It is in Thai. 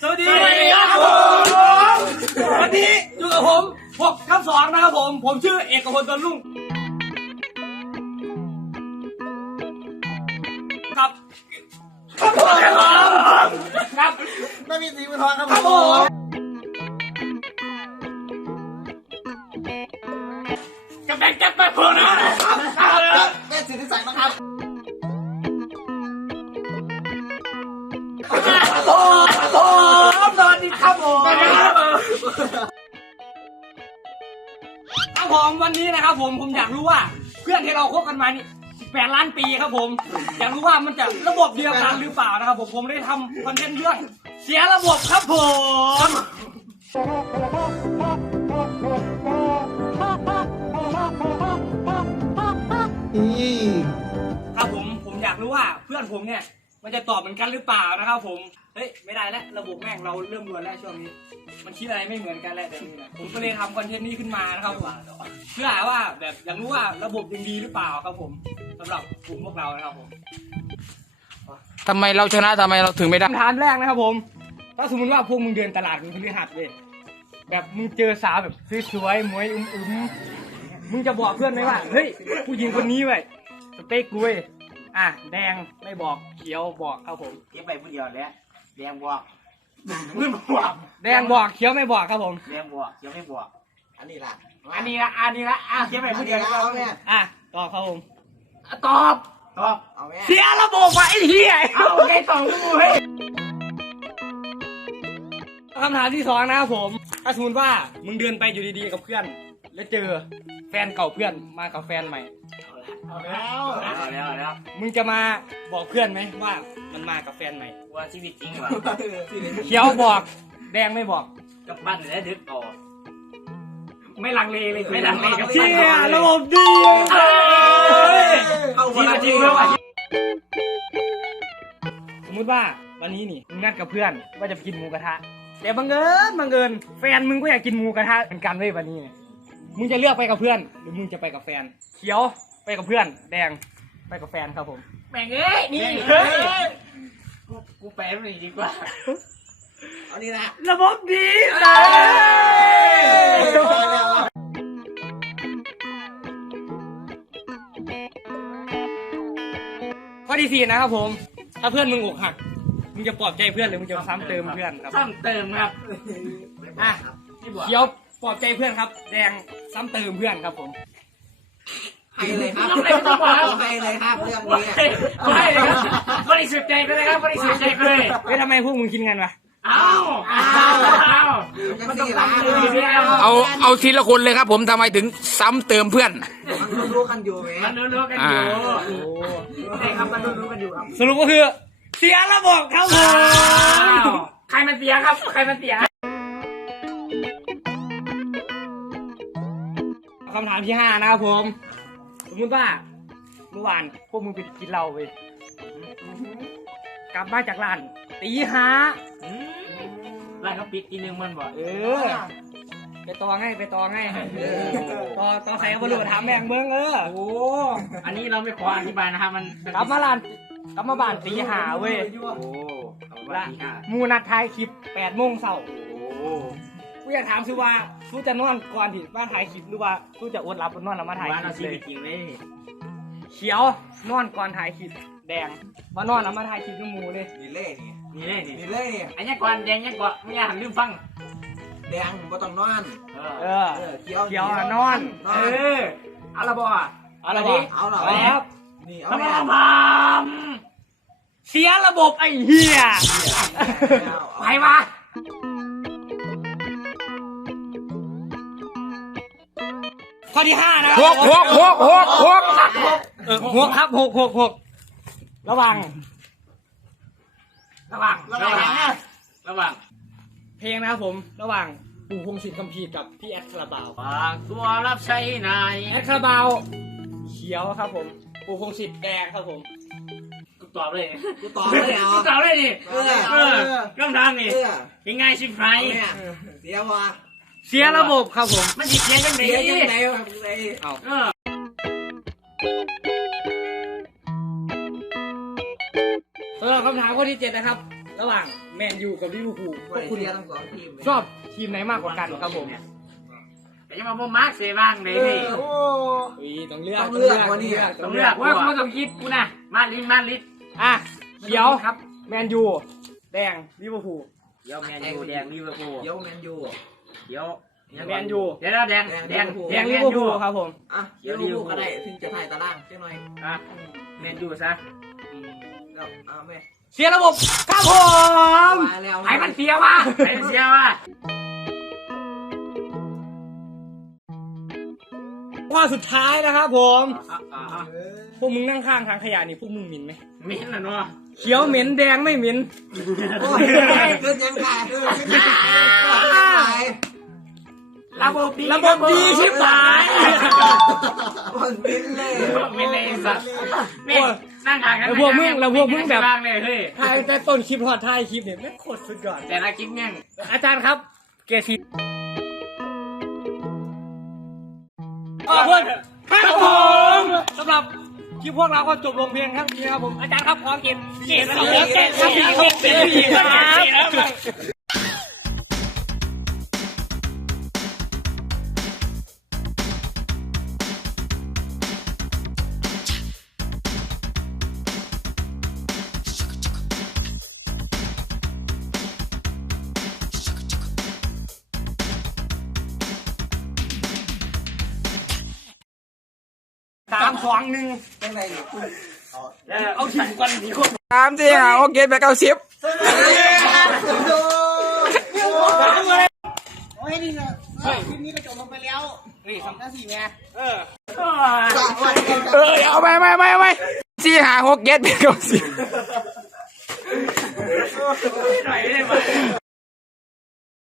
สวัสดีครับผมวันนี้อยู่กับผมพบกับสองนะครับผม ผมชื่อเอกพลตนลุ่งครับครับผมครับไม่มีสีมือทองครับครับผผมมกำแพงแก๊ปไปพอนะแม่สิทธิศักดิ์นะครับ ผมสวัสดีครับผมครับผมวันนี้นะครับผมผมอยากรู้ว่าเพื่อนที่เราคบกันมานี่แปดล้านปีครับผม อยากรู้ว่ามันจะระบบเดียวกันหรือเปล่านะครับผมผมได้ทำคอนเทนต์เรื่องเสียระบบครับผมครับผมผมอยากรู้ว่าเพื่อนผมเนี่ยมันจะตอบเหมือนกันหรือเปล่านะครับผม ฮ้ยไม่ได้แล้วระบบแม่งเราเริ่มรวนแล้วช่วงนี้ มันคิดอะไรไม่เหมือนกันแล้วแบบนี้นะผมก็เลยทำคอนเทนต์นี้ขึ้นมานะครับผมเพื่อว่าแบบอยากรู้ว่าระบบยังดีหรือเปล่าครับผมสำหรับกลุ่มพวกเรานะครับผมทำไมเราชนะทำไมเราถึงไม่ได้คำถามแรกนะครับผม ถ้าสมมติว่าพวกมึงเดินตลาดมึงพฤหัสเว้ยแบบมึงเจอสาวแบบสวยๆมวยอุ้มๆมึงจะบอกเพื่อนไหมว่าเฮ้ยผู้หญิงคนนี้เว้ยสเปคกูเว้ยอะแดงไม่บอกเขียวบอกครับผมเก็บไปผู้เดียวแล้ว แดงบวกไม่บอกแดงบอกเขียวไม่บอกครับผม แดงบวกยังไม่บวก อันนี้ล่ะอันนี้ละอันนี้ละอะเก็บไปผู้เดียวแล้วแม่อะตอบครับผมตอบตอบเอาแม่เสียระบบว่ะไอ้เหี้ยเอาไงสองกูเฮ้ยคำถามที่สองนะครับผมถ้าสมมติว่ามึงเดินไปอยู่ดีๆกับเพื่อน แล้วเจอแฟนเก่าเพื่อนมากับแฟนใหม่ เอาแล้วเอาแล้วเอาแล้วมึงจะมาบอกเพื่อนไหมว่า มันมากับแฟนใหม่ว่าชีวิตจริงว่ะเขียวบอก แดงไม่บอกกับบ้านแล้วดึกต่อไม่ลังเลเลยไม่ลังเลกับเชี่เพื่ยอนระบบดีเข้ามาจริงด้วยว่ะสมมติว่าวันนี้นี่มึงนัดกับเพื่อนว่าจะไปกินหมูกระทะ แต่บังเอิญบังเอิญแฟนมึงก็อยากกินหมูกระทะเหมือนกันเว้ยวันนี้เนี่ยมึงจะเลือกไปกับเพื่อน หรือมึงจะไปกับแฟน เขียวไปกับเพื่อน แดงไปกับแฟนครับผม แม่งเอ้ยนี่กูแปลมันดีกว่า เอานี่นะระบบดีเลข้อที่สี่นะครับผม ถ้าเพื่อนมึงอกหัก มึงจะปลอบใจเพื่อนหรือมึงจะซ้ำเติมเพื่อนครับ ซ้ำเติมครับอะไม่บวกเขียวปลอบใจเพื่อนครับ แดงซ้ำเติมเพื่อนครับผม ให้เลยครับให้เลยครับเรื่องนี้ให้เลยครับบริสุทธิ์ใจไปเลยครับบริสุทธิ์ใจไปเลยเฮ้ยทำไมพวกมึงคิดกันวะอ้าวอ้าวอ้าวมันต้องตั้งใจด้วยเอาเอาทีละคนเลยครับ ผมทำไมถึงซ้ำเติมเพื่อนมันรู้กันอยู่ไหมมันรู้กันอยู่โอ้ใช่ครับมันรู้กันอยู่ครับสรุปก็คือเสียระบบครับผมใครมันเสียครับใครมันเสียคำถามที่ห้านะครับผม สมมติว่าเมื่อวานพวกมึงไปกินเหล้าไปกลับมาจากร้านตีห้าร้านเขาปิดทีนึงมันบ่เออ ไปตอไงไปตอไงตอตอใส่กระโดดถามแม่งเมืองเออโอ้อันนี้เราไม่ขออธิบายนะครับมันกลับมาร้านกลับมาบ้านตีห้าเว้ยโอ้เอาละละมูนัดท้ายคลิปแปดโมงเช้าโอ้กู อยากถามคือว่ากูจะนอนก่อนที่มาถ่ายคลิปหรือว่ากูจะอดหลับบนนอนแล้วมาถ่ายว่าคเราลิปชีเลวิยตจริงเลยเขียวนอนก่อนถ่ายคลิปแดงมานอนแล้วมาถ่ายคลิปน้ำมูเลยนี่เล่นี่นี่เลยนี่นี่เล่นี่อันนี้ก่อนแดงยังก่อนไม่อยากหันลืมฟัง แดงบ่ต้องนอนเอเอออเออเขียวเขียวอะนอน นอเอนอเอาละบ่เอาละไรเอาเหรอเอาแล้ว นี่เอาทำไมแม่พามเสียระบบไอ้เหี้ยไปมา ข้อที่ห้านะหกหกหกหกหกเออหกครับหกหกหกระวัง ระวัง ระวังนะระวัง เพลงนะครับผม ระหว่างปู่พงศิษฐ์คัมภีร์กับพี่แอดคาราบาวฝากตัวรับใช้นายแอดคาราบาวเขียวครับผม ปู่พงศิษฐ์แดงครับผม กูตอบเลยกูตอบเลยเหรอกูตอบเลยดิเออเออเรื่องทางนี่เออยังไงชิบไฟเอาแม่เสียว่ะ เสียระบบครับผม มันหยิบเสียงกันไปเสียยังไงวะไอ้เอาเออสำหรับคำถามข้อที่เจ็ดนะครับ ระหว่างแมนยูกับลิเวอร์พูลพไม่วกคุณเชียร์ทั้งสองทีมชอบทีมไหนมากกว่ากันครับผมแต่ยังมาบ่มาร์คเซบ้างเลยนี่ โอ้ อุ้ยต้องเลือกต้องเลือกวันนี้ต้องเลือกว่ากูต้องคิดกูนะมาลินมาลินอะเขียวครับ แมนยู แดงลิเวอร์พูลเดี๋ยวแมนยูแดงลิเวอร์พูลเดี๋ยวแมนยู เดี๋ยวแมนยู เดี๋ยวแล้วแดงแดงแดงลิเวอร์พูลครับผมอะเดี๋ยวลิเวอร์พูลก็ได้ถึงจะถ่ายตารางเจ้าหน่อยอะแมนยูซะแล้วอ่าแม่เสียระบบครับผมมาแล้วไอ้มันเสียวะไอ้มันเสียวะข้อสุดท้ายนะครับผม อะอะอะพวกมึงนั่งข้างทางขยะนี่พวกมึงหมิ่นไหมมีนนะเนาะเขียวเหม็นแดงไม่เหม็น โอ้ยเกินยังไงเกินยังไง ระบบดีระบบดีชิบหายมันบินเลยไม่เลยสัตว์นี่นั่งห่างกันแล้วพวกมึงแล้วพวกมึงแบบบ้างเลยเฮ้ยถ่ายแต่ต้นคลิปพอถ่ายคลิปเนี่ยแม่งโคตรสุดยอดแต่ละคลิปแม่งอาจารย์ครับ เกชีขอบคุณครับผมสำหรับคลิปพวกเราก็จบลงเพียงเท่านี้ครับผมอาจารย์ครับขอเก็บเก็บเก็บเก็บเก็บเก็บเก็บ สามสองหนึ่งยังไงเนี่ยคุณเอาทีมกันดีคนสามสี่ห้าหกเจ็ดแปดเก้าสิบเฮ้ยสามสี่ไงเออเออเอาไปไปไปไปสี่ห้าหกเจ็ดแปดเก้าสิบ